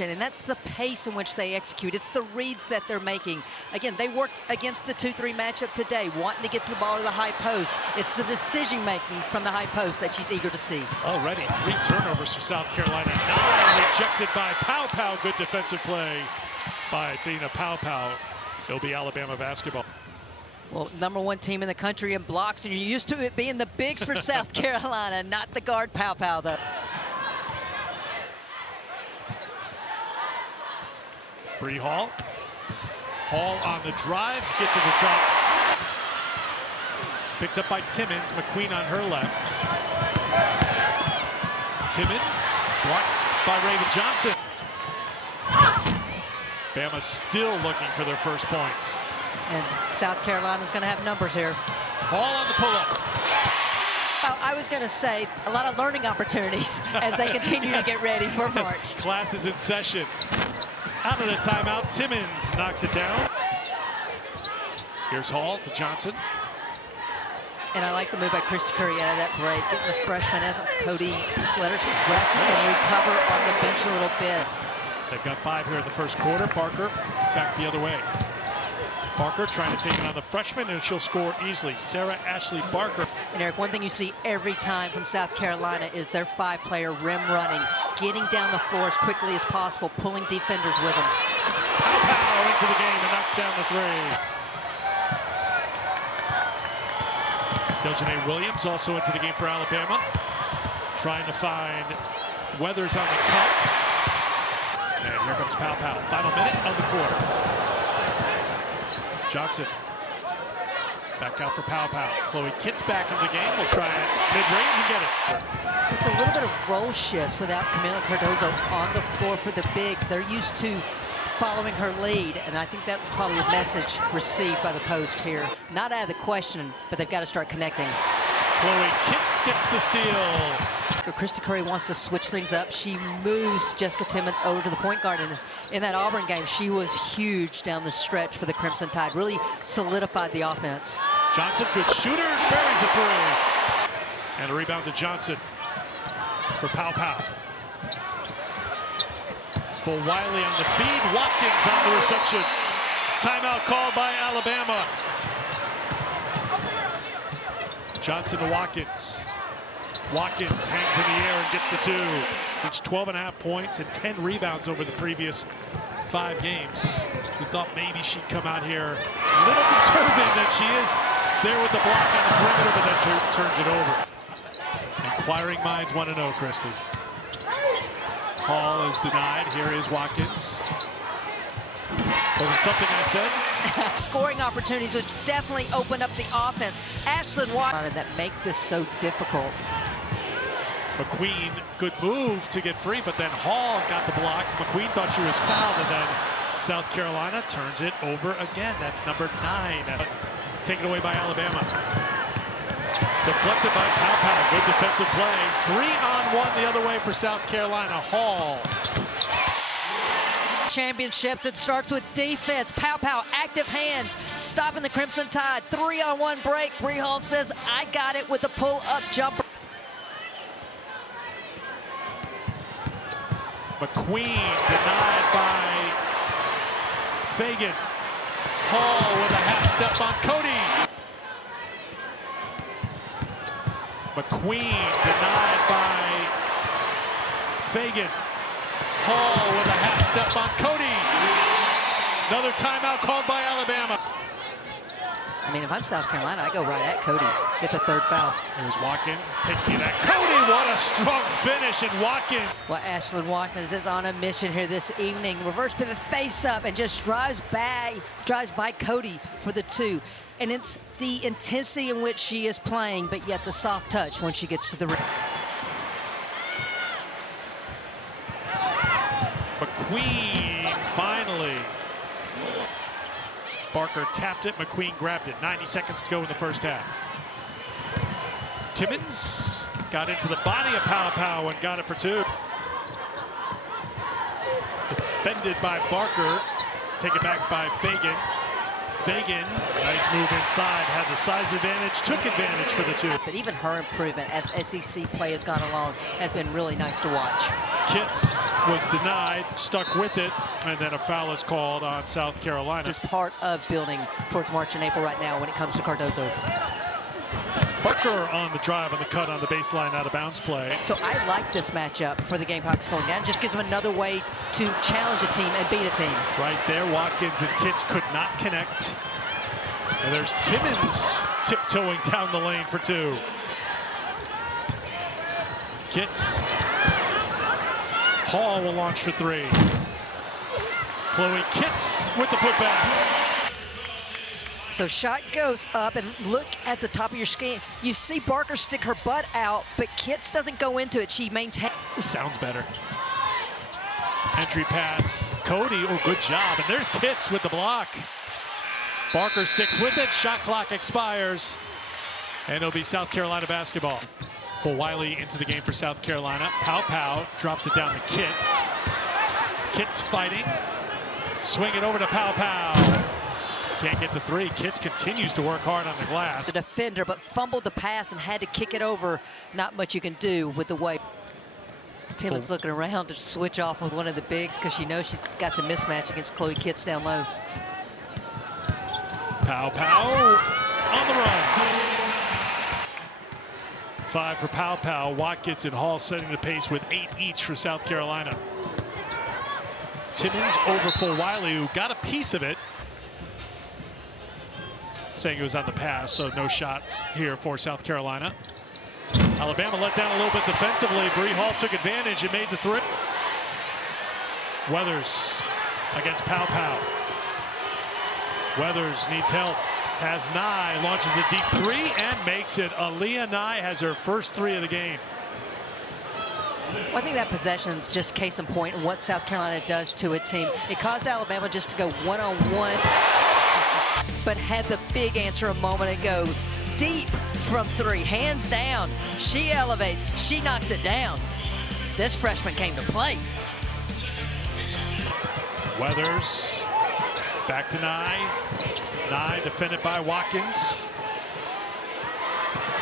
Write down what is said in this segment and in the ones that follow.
And that's the pace in which they execute. It's the reads that they're making. Again, they worked against the 2-3 matchup today, wanting to get the ball to the high post. It's the decision-making from the high post that she's eager to see. Already 3 turnovers for South Carolina. 9 rejected by Pow Pow. Good defensive play by Tina Pow Pow. It'll be Alabama basketball. Well, #1 team in the country in blocks, and you're used to it being the bigs for South Carolina, not the guard Pow Pow, though. Bree Hall. Hall on the drive, gets it to drop. Picked up by Timmons, McQueen on her left. Timmons, blocked by Raven Johnson. Bama still looking for their first points. And South Carolina's going to have numbers here. Hall on the pull-up. I was going to say, a lot of learning opportunities as they continue to get ready for March. Class is in session. Out of the timeout, Timmons knocks it down. Here's Hall to Johnson. And I like the move by Christy Curry out of that break. Getting the freshman as Cody Sletters rest and recover on the bench a little bit. They've got 5 here in the first quarter. Barker back the other way. Barker trying to take it on the freshman, and she'll score easily. Sarah Ashley Barker. And Eric, one thing you see every time from South Carolina is their 5-player rim running, getting down the floor as quickly as possible, pulling defenders with them. Pow Pow into the game and knocks down the 3. Dejanay Williams also into the game for Alabama. Trying to find Weathers on the cut. And here comes Pow Pow. Final minute of the quarter. Johnson back out for Pow Pow. Chloe Kitt's back in the game. We'll try it mid-range and get it. It's a little bit of role shifts without Camila Cardozo on the floor for the bigs. They're used to following her lead, and I think that was probably the message received by the post here. Not out of the question, but they've got to start connecting. Chloe Kitts gets the steal. Christy Curry wants to switch things up. She moves Jessica Timmons over to the point guard. And in that Auburn game, she was huge down the stretch for the Crimson Tide. Really solidified the offense. Johnson, good shooter, buries a 3. And a rebound to Johnson for Pow Pow. Fulwiley on the feed. Watkins on the reception. Timeout called by Alabama. Johnson to Watkins. Watkins hangs in the air and gets the 2. It's 12.5 points and 10 rebounds over the previous 5 games. We thought maybe she'd come out here a little determined, that she is there with the block on the perimeter, but then turns it over. Inquiring minds want to know, Christy. Hall is denied. Here is Watkins. Was it something I said? Scoring opportunities which definitely open up the offense. Ashlyn Watkins that make this so difficult. McQueen, good move to get free, but then Hall got the block. McQueen thought she was fouled, and then South Carolina turns it over again. That's number 9. Taken away by Alabama. Deflected by Pow Pow. Good defensive play. 3-on-1 the other way for South Carolina. Hall. Championships, it starts with defense. Pow Pow, active hands, stopping the Crimson Tide. 3-on-1 break. Bree Hall says, I got it with a pull-up jumper. McQueen denied by Fagan. Hall with a half step on Cody. McQueen denied by Fagan. Hall with a half step on Cody. Another timeout called by Alabama. I mean, if I'm South Carolina, I go right at Cody. Gets a 3rd foul. Here's Watkins taking it at Cody. What a strong finish, and Watkins. Well, Ashlyn Watkins is on a mission here this evening. Reverse pivot face up and just drives by Cody for the 2. And it's the intensity in which she is playing, but yet the soft touch when she gets to the rim. McQueen finally. Barker tapped it, McQueen grabbed it. 90 seconds to go in the first half. Timmons got into the body of Pow Pow and got it for 2. Defended by Barker. Taken back by Fagan. Fagan. Nice move inside. Had the size advantage. Took advantage for the 2. But even her improvement as SEC play has gone along has been really nice to watch. Kitts was denied, stuck with it, and then a foul is called on South Carolina. Is part of building towards March and April right now when it comes to Cardozo. Barker on the drive on the cut on the baseline out of bounds play. So I like this matchup for the Gamecocks going down. It just gives them another way to challenge a team and beat a team. Right there, Watkins and Kitts could not connect. And there's Timmons tiptoeing down the lane for 2. Kitts. Hall will launch for 3. Chloe Kitts with the putback. So shot goes up, and look at the top of your screen. You see Barker stick her butt out, but Kitts doesn't go into it. She maintains. Sounds better. Entry pass. Cody, oh, good job. And there's Kitts with the block. Barker sticks with it. Shot clock expires. And it'll be South Carolina basketball. Fulwiley into the game for South Carolina. Pow dropped it down to Kitts. Kitts fighting. Swing it over to Pow. Can't get the 3. Kitts continues to work hard on the glass. The defender, but fumbled the pass and had to kick it over. Not much you can do with the way. Timmons looking around to switch off with one of the bigs because she knows she's got the mismatch against Chloe Kitts down low. Pow on the run. 5 for Pow. Watkins and Hall setting the pace with 8 each for South Carolina. Timmons over Fulwiley, who got a piece of it. Saying it was on the pass, so no shots here for South Carolina. Alabama let down a little bit defensively. Bree Hall took advantage and made the 3. Weathers against Pow. Weathers needs help. Has Nye, launches a deep 3 and makes it. Aaliyah Nye has her first 3 of the game. Well, I think that possession's just case in point in what South Carolina does to a team. It caused Alabama just to go one-on-one, but had the big answer a moment ago. Deep from 3, hands down. She elevates, she knocks it down. This freshman came to play. Weathers, back to Nye. Nye defended by Watkins.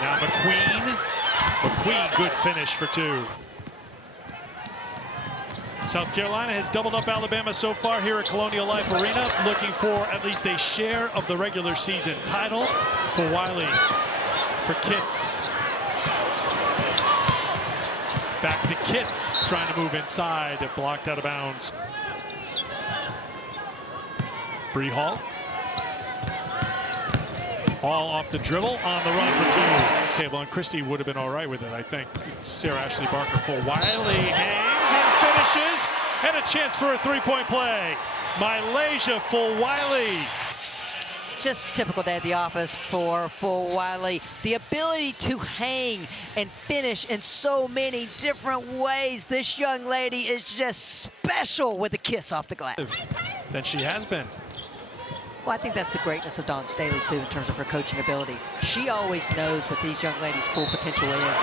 Now McQueen. McQueen, good finish for 2. South Carolina has doubled up Alabama so far here at Colonial Life Arena, looking for at least a share of the regular season title. For Wiley, for Kitts. Back to Kitts, trying to move inside, blocked out of bounds. Bree Hall. Hall off the dribble, on the run for 2. Table and Christie would have been all right with it, I think. Sarah Ashley Barker. Fulwiley hangs and finishes, and a chance for a 3-point play. Malaysia Fulwiley. Just typical day at the office for Fulwiley. The ability to hang and finish in so many different ways. This young lady is just special with a kiss off the glass. Than she has been. Well, I think that's the greatness of Dawn Staley, too, in terms of her coaching ability. She always knows what these young ladies' full potential is.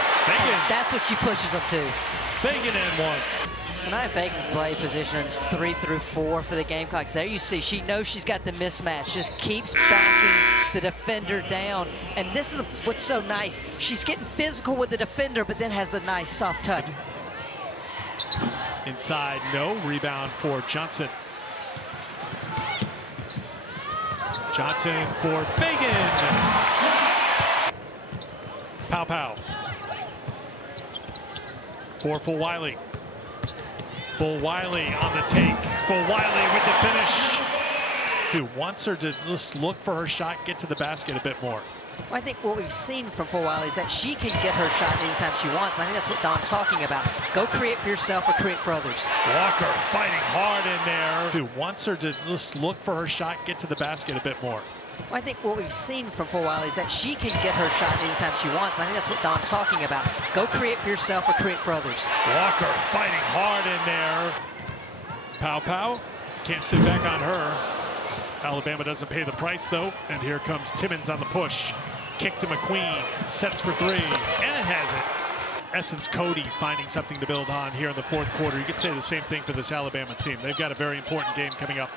That's what she pushes them to. Fagan and 1. So now Fagan play positions 3 through 4 for the Gamecocks. There you see, she knows she's got the mismatch. Just keeps backing the defender down. And this is what's so nice. She's getting physical with the defender, but then has the nice soft touch. Inside, no. Rebound for Johnson. Johnson for Fagan. Pow. For Fulwiley. Fulwiley on the take. Fulwiley with the finish. Who wants her to just look for her shot, get to the basket a bit more. Well, I think what we've seen from Fulwiley is that she can get her shot anytime she wants. I think that's what Dawn's talking about. Go create for yourself or create for others. Walker fighting hard in there. Who wants her to just look for her shot, get to the basket a bit more. Well, I think what we've seen from Fulwiley is that she can get her shot anytime she wants. I think that's what Dawn's talking about. Go create for yourself or create for others. Walker fighting hard in there. Pow. Can't sit back on her. Alabama doesn't pay the price, though. And here comes Timmons on the push. Kick to McQueen. Sets for 3. And it has it. Essence Cody finding something to build on here in the 4th quarter. You could say the same thing for this Alabama team. They've got a very important game coming up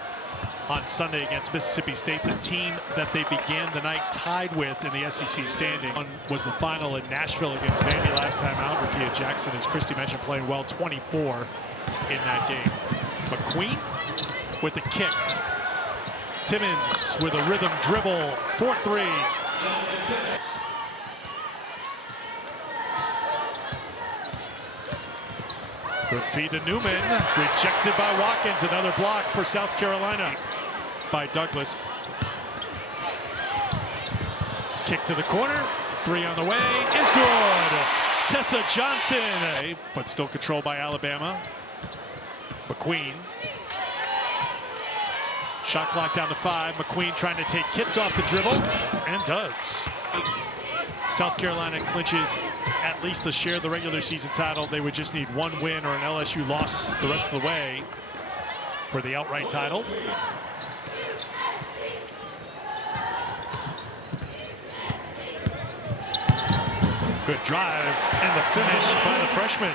on Sunday against Mississippi State, the team that they began the night tied with in the SEC standing. One was the final in Nashville against Vandy last time out. Rakia Jackson, as Christy mentioned, playing well, 24 in that game. McQueen with the kick. Timmons with a rhythm dribble, 4-3. Good feed to Newman, rejected by Watkins. Another block for South Carolina by Douglas. Kick to the corner, 3 on the way, is good. Tessa Johnson, but still controlled by Alabama. McQueen. Shot clock down to 5. McQueen trying to take Kitts off the dribble, and does. South Carolina clinches at least a share of the regular season title. They would just need one win or an LSU loss the rest of the way for the outright title. Good drive and the finish by the freshman.